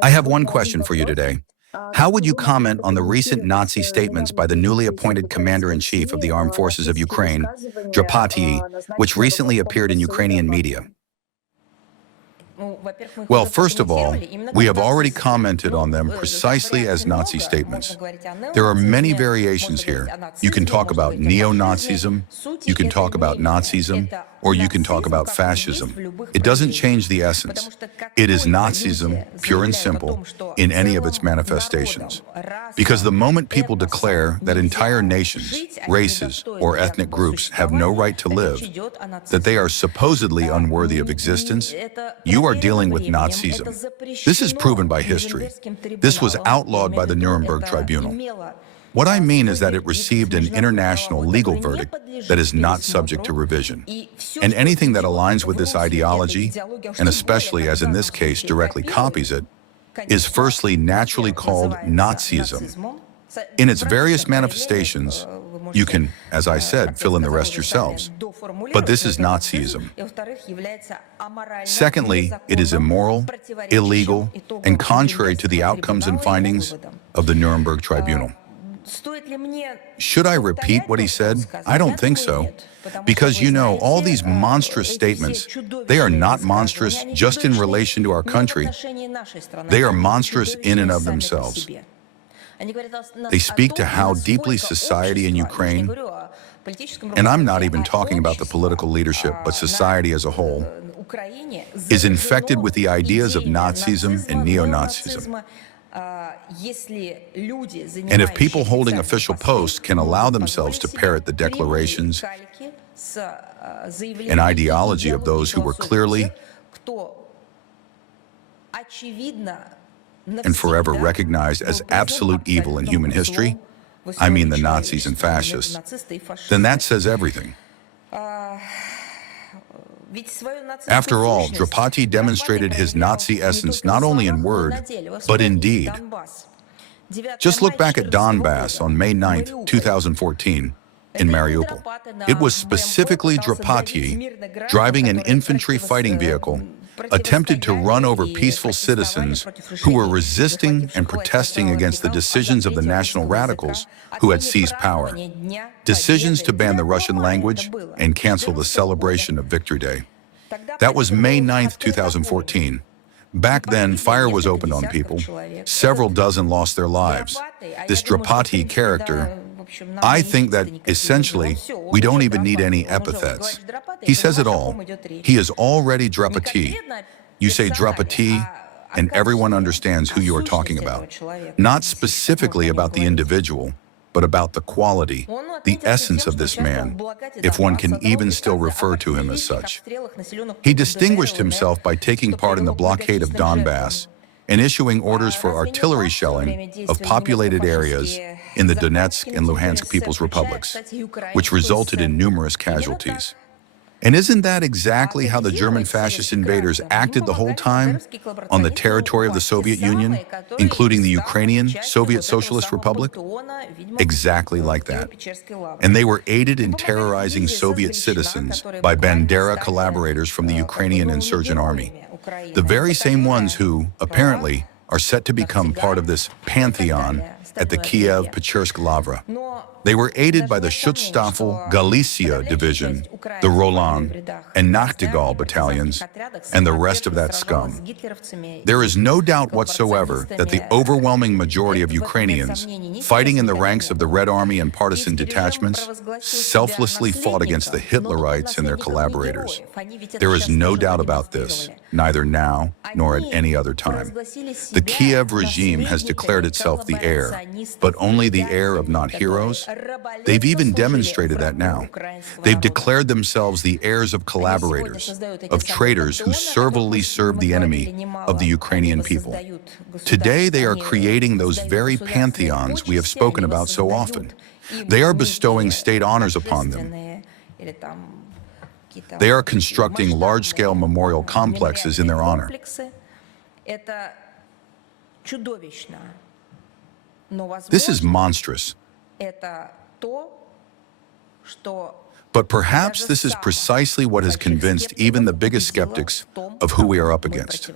I have one question for you today. How would you comment on the recent Nazi statements by the newly appointed Commander-in-Chief of the Armed Forces of Ukraine, Drapatyi, which recently appeared in Ukrainian media? Well, first of all, we have already commented on them precisely as Nazi statements. There are many variations here. You can talk about neo-Nazism, you can talk about Nazism, or you can talk about fascism. It doesn't change the essence. It is Nazism, pure and simple, in any of its manifestations. Because the moment people declare that entire nations, races, or ethnic groups have no right to live, that they are supposedly unworthy of existence, you are dealing with Nazism. This is proven by history. This was outlawed by the Nuremberg Tribunal. What I mean is that it received an international legal verdict that is not subject to revision. And anything that aligns with this ideology, and especially as in this case directly copies it, is firstly naturally called Nazism. In its various manifestations, you can, as I said, fill in the rest yourselves. But this is Nazism. Secondly, it is immoral, illegal, and contrary to the outcomes and findings of the Nuremberg Tribunal. Should I repeat what he said? I don't think so. Because you know, all these monstrous statements, they are not monstrous just in relation to our country. They are monstrous in and of themselves. They speak to how deeply society in Ukraine, and I'm not even talking about the political leadership, but society as a whole, is infected with the ideas of Nazism and neo-Nazism. And if people holding official posts can allow themselves to parrot the declarations and ideology of those who were clearly and forever recognized as absolute evil in human history, I mean the Nazis and fascists, then that says everything. After all, Drapatyi demonstrated his Nazi essence not only in word, but in deed. Just look back at Donbass on May 9, 2014, in Mariupol. It was specifically Drapatyi, driving an infantry fighting vehicle, attempted to run over peaceful citizens who were resisting and protesting against the decisions of the national radicals who had seized power. Decisions to ban the Russian language and cancel the celebration of Victory Day. That was May 9, 2014. Back then, fire was opened on people. Several dozen lost their lives. This Drapatyi character, I think that essentially we don't even need any epithets. He says it all. He is already Drapatyi. You say Drapatyi, and everyone understands who you are talking about. Not specifically about the individual, but about the quality, the essence of this man, if one can even still refer to him as such. He distinguished himself by taking part in the blockade of Donbass and issuing orders for artillery shelling of populated areas in the Donetsk and Luhansk People's Republics, which resulted in numerous casualties. And isn't that exactly how the German fascist invaders acted the whole time on the territory of the Soviet Union, including the Ukrainian Soviet Socialist Republic? Exactly like that. And they were aided in terrorizing Soviet citizens by Bandera collaborators from the Ukrainian insurgent army. The very same ones who, apparently, are set to become part of this pantheon at the Kiev-Pechersk Lavra. They were aided by the Schutzstaffel Galicia Division, the Roland and Nachtigall battalions, and the rest of that scum. There is no doubt whatsoever that the overwhelming majority of Ukrainians, fighting in the ranks of the Red Army and partisan detachments, selflessly fought against the Hitlerites and their collaborators. There is no doubt about this, neither now nor at any other time. The Kiev regime has declared itself the heir, but only the heir of not heroes. They've even demonstrated that now. They've declared themselves the heirs of collaborators, of traitors who servilely serve the enemy of the Ukrainian people. Today they are creating those very pantheons we have spoken about so often. They are bestowing state honors upon them. They are constructing large-scale memorial complexes in their honor. This is monstrous. But perhaps this is precisely what has convinced even the biggest skeptics of who we are up against.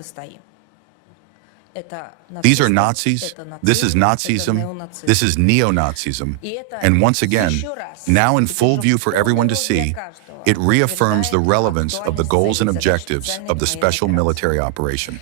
These are Nazis, this is Nazism, this is neo-Nazism, and once again, now in full view for everyone to see, it reaffirms the relevance of the goals and objectives of the special military operation.